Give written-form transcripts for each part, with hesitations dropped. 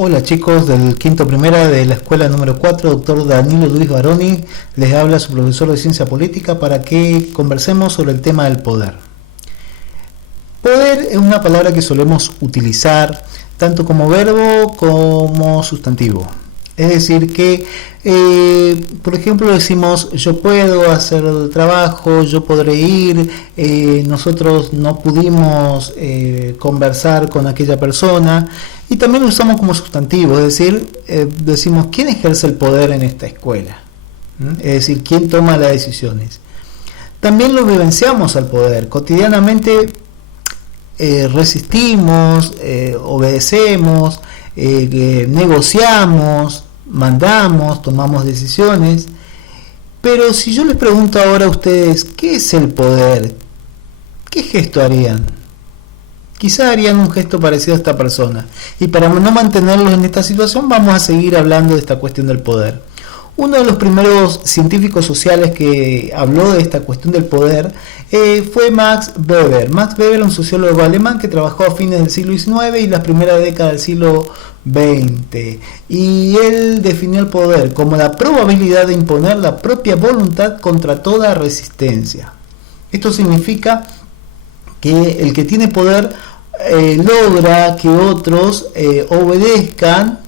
Hola chicos del quinto primera de la escuela número 4, doctor Danilo Luis Baroni, les habla su profesor de ciencia política para que conversemos sobre el tema del poder. Poder es una palabra que solemos utilizar tanto como verbo como sustantivo. Es decir que, por ejemplo, decimos yo puedo hacer el trabajo, yo podré ir, nosotros no pudimos conversar con aquella persona, y también lo usamos como sustantivo, es decir, decimos quién ejerce el poder en esta escuela, es decir, quién toma las decisiones. También lo vivenciamos al poder, cotidianamente resistimos, obedecemos, negociamos, mandamos, tomamos decisiones. Pero si yo les pregunto ahora a ustedes, ¿qué es el poder? ¿Qué gesto harían? Quizá harían un gesto parecido a esta persona. Y para no mantenerlos en esta situación, vamos a seguir hablando de esta cuestión del poder. Uno de los primeros científicos sociales que habló de esta cuestión del poder fue Max Weber. Max Weber, un sociólogo alemán que trabajó a fines del siglo XIX y las primeras décadas del siglo XX. Y él definió el poder como la probabilidad de imponer la propia voluntad contra toda resistencia. Esto significa que el que tiene poder logra que otros obedezcan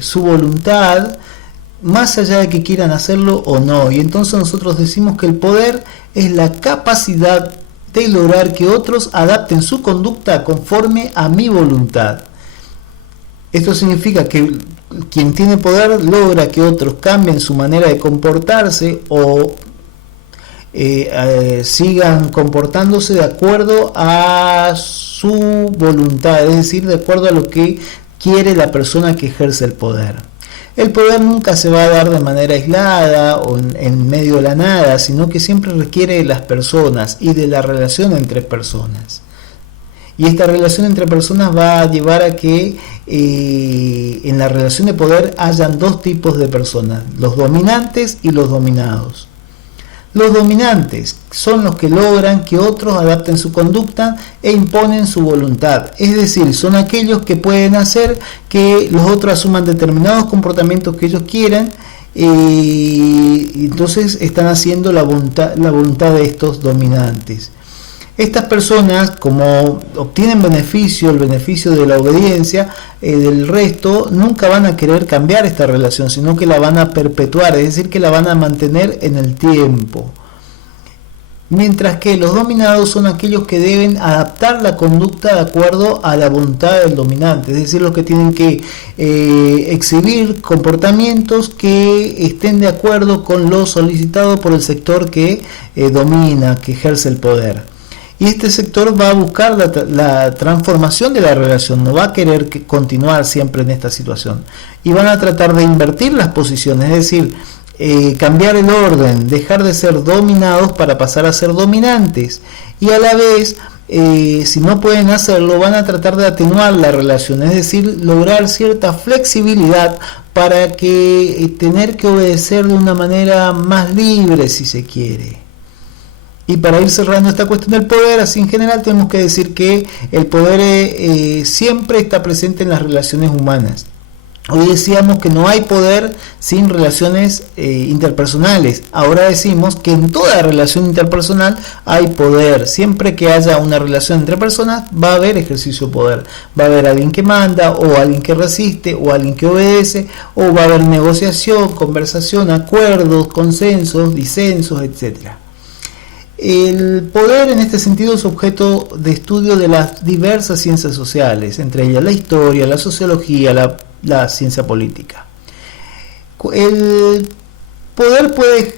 su voluntad, más allá de que quieran hacerlo o no. Y entonces nosotros decimos que el poder es la capacidad de lograr que otros adapten su conducta conforme a mi voluntad. Esto significa que quien tiene poder logra que otros cambien su manera de comportarse o sigan comportándose de acuerdo a su voluntad, es decir, de acuerdo a lo que quiere la persona que ejerce el poder. El poder nunca se va a dar de manera aislada o en medio de la nada, sino que siempre requiere de las personas y de la relación entre personas. Y esta relación entre personas va a llevar a que en la relación de poder hayan dos tipos de personas, los dominantes y los dominados. Los dominantes son los que logran que otros adapten su conducta e imponen su voluntad, es decir, son aquellos que pueden hacer que los otros asuman determinados comportamientos que ellos quieran, y entonces están haciendo la voluntad de estos dominantes. Estas personas, como obtienen el beneficio de la obediencia del resto, nunca van a querer cambiar esta relación, sino que la van a perpetuar, es decir, que la van a mantener en el tiempo. Mientras que los dominados son aquellos que deben adaptar la conducta de acuerdo a la voluntad del dominante, es decir, los que tienen que exhibir comportamientos que estén de acuerdo con lo solicitado por el sector que domina, que ejerce el poder. Y este sector va a buscar la transformación de la relación, no va a querer continuar siempre en esta situación. Y van a tratar de invertir las posiciones, es decir, cambiar el orden, dejar de ser dominados para pasar a ser dominantes. Y a la vez, si no pueden hacerlo, van a tratar de atenuar la relación, es decir, lograr cierta flexibilidad para que tener que obedecer de una manera más libre, si se quiere. Y para ir cerrando esta cuestión del poder, así en general tenemos que decir que el poder siempre está presente en las relaciones humanas. Hoy decíamos que no hay poder sin relaciones interpersonales. Ahora decimos que en toda relación interpersonal hay poder. Siempre que haya una relación entre personas va a haber ejercicio de poder. Va a haber alguien que manda, o alguien que resiste, o alguien que obedece, o va a haber negociación, conversación, acuerdos, consensos, disensos, etcétera. El poder en este sentido es objeto de estudio de las diversas ciencias sociales, entre ellas la historia, la sociología, la ciencia política. El poder puede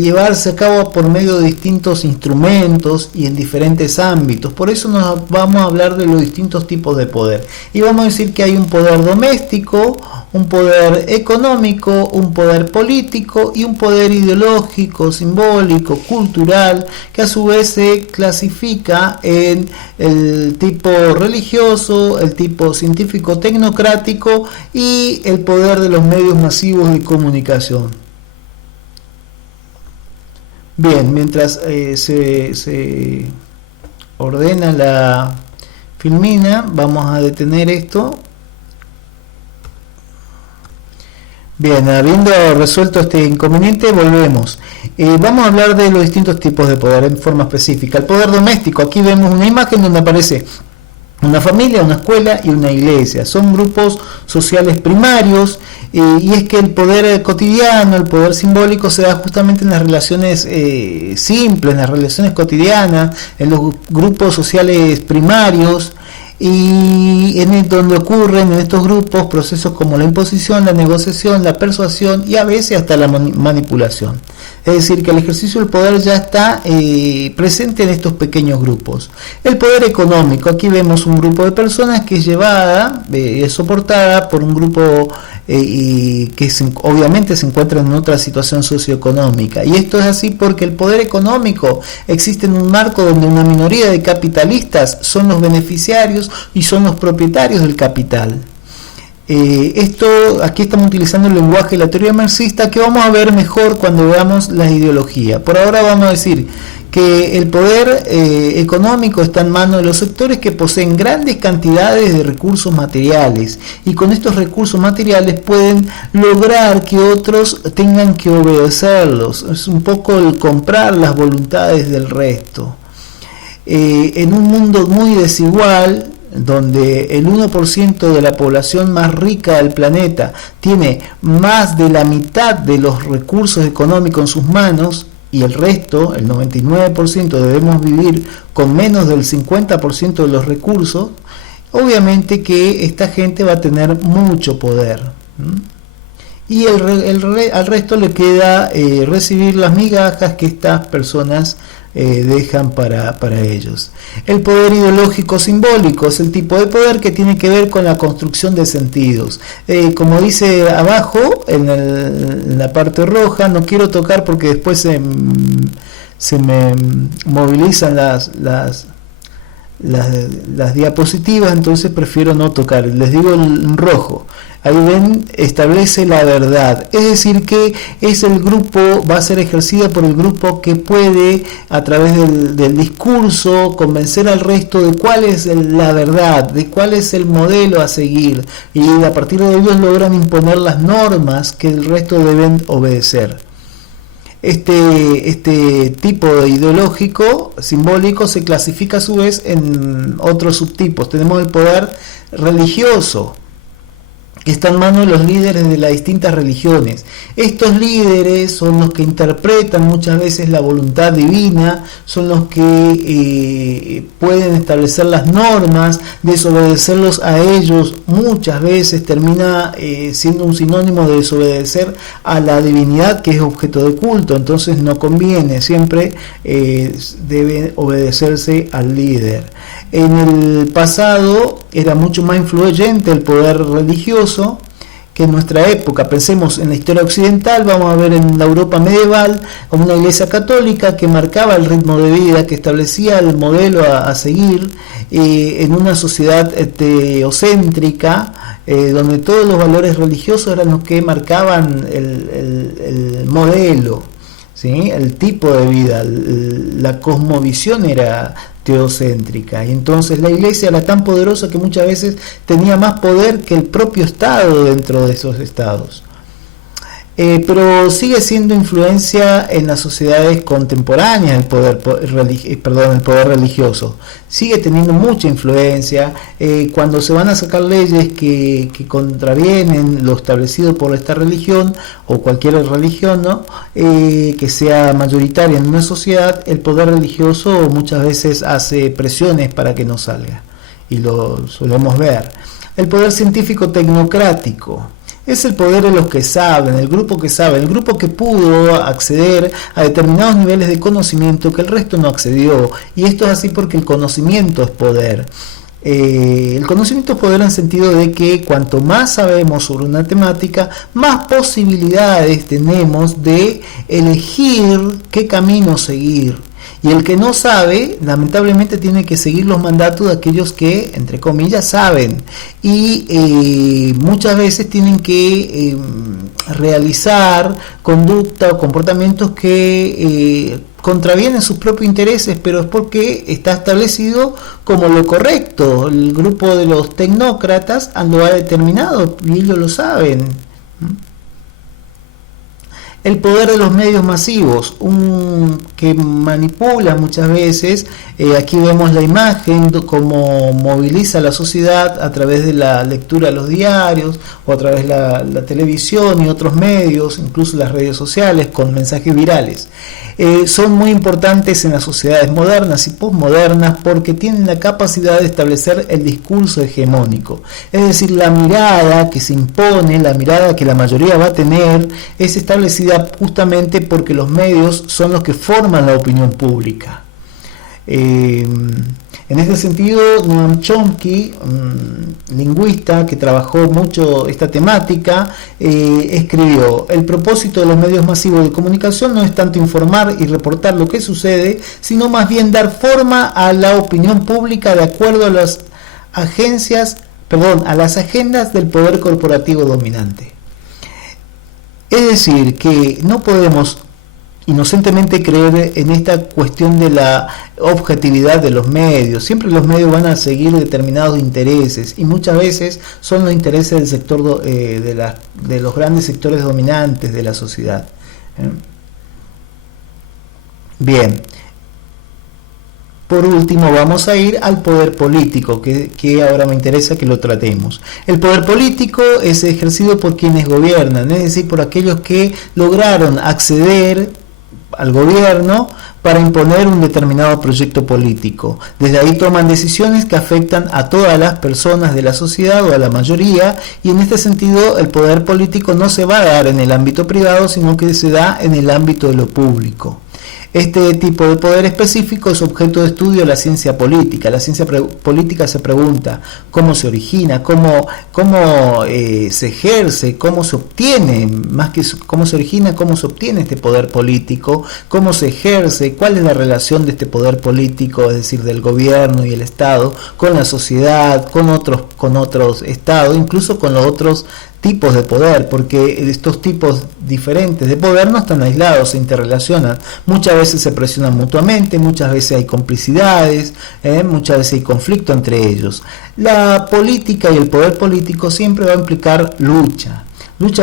llevarse a cabo por medio de distintos instrumentos y en diferentes ámbitos. Por eso nos vamos a hablar de los distintos tipos de poder. Y vamos a decir que hay un poder doméstico, un poder económico, un poder político y un poder ideológico, simbólico, cultural, que a su vez se clasifica en el tipo religioso, el tipo científico tecnocrático y el poder de los medios masivos de comunicación. Bien, mientras se ordena la filmina, vamos a detener esto Bien, habiendo resuelto este inconveniente, volvemos. Vamos a hablar de los distintos tipos de poder en forma específica. El poder doméstico, aquí vemos una imagen donde aparece una familia, una escuela y una iglesia. Son grupos sociales primarios, y es que el poder cotidiano, el poder simbólico se da justamente en las relaciones simples, en las relaciones cotidianas, en los grupos sociales primarios, y donde ocurren en estos grupos procesos como la imposición, la negociación, la persuasión y a veces hasta la manipulación. Es decir, que el ejercicio del poder ya está presente en estos pequeños grupos. El poder económico, aquí vemos un grupo de personas que es llevada, es soportada por un grupo que obviamente se encuentra en otra situación socioeconómica. Y esto es así porque el poder económico existe en un marco donde una minoría de capitalistas son los beneficiarios y son los propietarios del capital. Aquí estamos utilizando el lenguaje de la teoría marxista, que vamos a ver mejor cuando veamos la ideología. Por ahora vamos a decir que el poder económico está en manos de los sectores que poseen grandes cantidades de recursos materiales, y con estos recursos materiales pueden lograr que otros tengan que obedecerlos. Es un poco el comprar las voluntades del resto. En un mundo muy desigual, donde el 1% de la población más rica del planeta tiene más de la mitad de los recursos económicos en sus manos, y el resto, el 99%, debemos vivir con menos del 50% de los recursos, obviamente que esta gente va a tener mucho poder. Y al resto le queda recibir las migajas que estas personas dejan para ellos. El poder ideológico simbólico es el tipo de poder que tiene que ver con la construcción de sentidos. Como dice abajo, en la parte roja, no quiero tocar porque después se me movilizan las diapositivas, entonces prefiero no tocar. Les digo en rojo. Ahí ven, establece la verdad, es decir que es el grupo, va a ser ejercida por el grupo que puede a través del discurso convencer al resto de cuál es la verdad, de cuál es el modelo a seguir, y a partir de ellos logran imponer las normas que el resto deben obedecer. Este tipo de ideológico simbólico se clasifica a su vez en otros subtipos. Tenemos el poder religioso, que está en manos de los líderes de las distintas religiones. Estos líderes son los que interpretan muchas veces la voluntad divina, son los que pueden establecer las normas. Desobedecerlos a ellos muchas veces termina siendo un sinónimo de desobedecer a la divinidad que es objeto de culto, entonces no conviene, siempre debe obedecerse al líder. En el pasado era mucho más influyente el poder religioso que en nuestra época. Pensemos en la historia occidental, vamos a ver en la Europa medieval una iglesia católica que marcaba el ritmo de vida, que establecía el modelo a seguir en una sociedad teocéntrica, donde todos los valores religiosos eran los que marcaban el modelo, ¿sí? El tipo de vida, la cosmovisión era teocéntrica, y entonces la iglesia era tan poderosa que muchas veces tenía más poder que el propio Estado dentro de esos estados. Pero sigue siendo influencia en las sociedades contemporáneas el poder religioso. Sigue teniendo mucha influencia. Cuando se van a sacar leyes que contravienen lo establecido por esta religión o cualquier religión, ¿no? Que sea mayoritaria en una sociedad, el poder religioso muchas veces hace presiones para que no salga, y lo solemos ver. El poder científico tecnocrático es el poder de los que saben, el grupo que sabe, el grupo que pudo acceder a determinados niveles de conocimiento que el resto no accedió. Y esto es así porque el conocimiento es poder. El conocimiento es poder en el sentido de que cuanto más sabemos sobre una temática, más posibilidades tenemos de elegir qué camino seguir. Y el que no sabe, lamentablemente, tiene que seguir los mandatos de aquellos que, entre comillas, saben. Y muchas veces tienen que realizar conducta o comportamientos que contravienen sus propios intereses, pero es porque está establecido como lo correcto. El grupo de los tecnócratas lo ha determinado y ellos lo saben. El poder de los medios masivos, que manipula muchas veces. Aquí vemos la imagen, cómo moviliza a la sociedad a través de la lectura de los diarios o a través de la televisión y otros medios, incluso las redes sociales, con mensajes virales. Son muy importantes en las sociedades modernas y posmodernas porque tienen la capacidad de establecer el discurso hegemónico. Es decir, la mirada que se impone, la mirada que la mayoría va a tener, es establecida justamente porque los medios son los que forman la opinión pública. En este sentido, Noam Chomsky, lingüista que trabajó mucho esta temática, escribió: el propósito de los medios masivos de comunicación no es tanto informar y reportar lo que sucede, sino más bien dar forma a la opinión pública de acuerdo a las agendas del poder corporativo dominante. Es decir, que no podemos inocentemente creer en esta cuestión de la objetividad de los medios. Siempre los medios van a seguir determinados intereses y muchas veces son los intereses del sector de los grandes sectores dominantes de la sociedad. Bien, por último vamos a ir al poder político, que ahora me interesa que lo tratemos. El poder político es ejercido por quienes gobiernan, es decir, por aquellos que lograron acceder al gobierno para imponer un determinado proyecto político. Desde ahí toman decisiones que afectan a todas las personas de la sociedad o a la mayoría, y en este sentido el poder político no se va a dar en el ámbito privado, sino que se da en el ámbito de lo público. Este tipo de poder específico es objeto de estudio de la ciencia política. La ciencia política se pregunta cómo se origina, cómo se ejerce, cómo se obtiene, más que cómo se origina, cómo se obtiene este poder político, cómo se ejerce, cuál es la relación de este poder político, es decir, del gobierno y el Estado, con la sociedad, con otros estados, incluso con los otros tipos de poder, porque estos tipos diferentes de poder no están aislados, se interrelacionan. Muchas veces se presionan mutuamente, muchas veces hay complicidades, muchas veces hay conflicto entre ellos. La política y el poder político siempre va a implicar lucha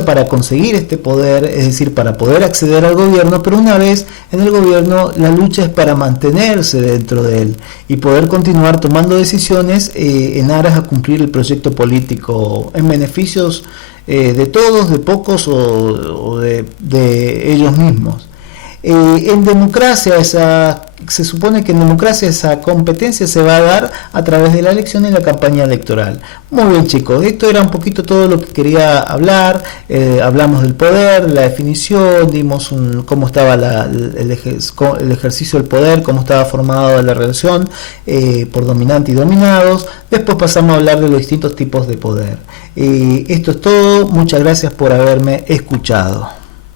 para conseguir este poder, es decir, para poder acceder al gobierno, pero una vez en el gobierno la lucha es para mantenerse dentro de él y poder continuar tomando decisiones en aras a cumplir el proyecto político en beneficios de todos, de pocos o de ellos mismos. En democracia se supone que en democracia esa competencia se va a dar a través de la elección y la campaña electoral. Muy bien, chicos, esto era un poquito todo lo que quería hablar. Hablamos del poder, la definición, dimos cómo estaba el ejercicio del poder, cómo estaba formada la relación por dominante y dominados. Después pasamos a hablar de los distintos tipos de poder. Esto es todo, muchas gracias por haberme escuchado.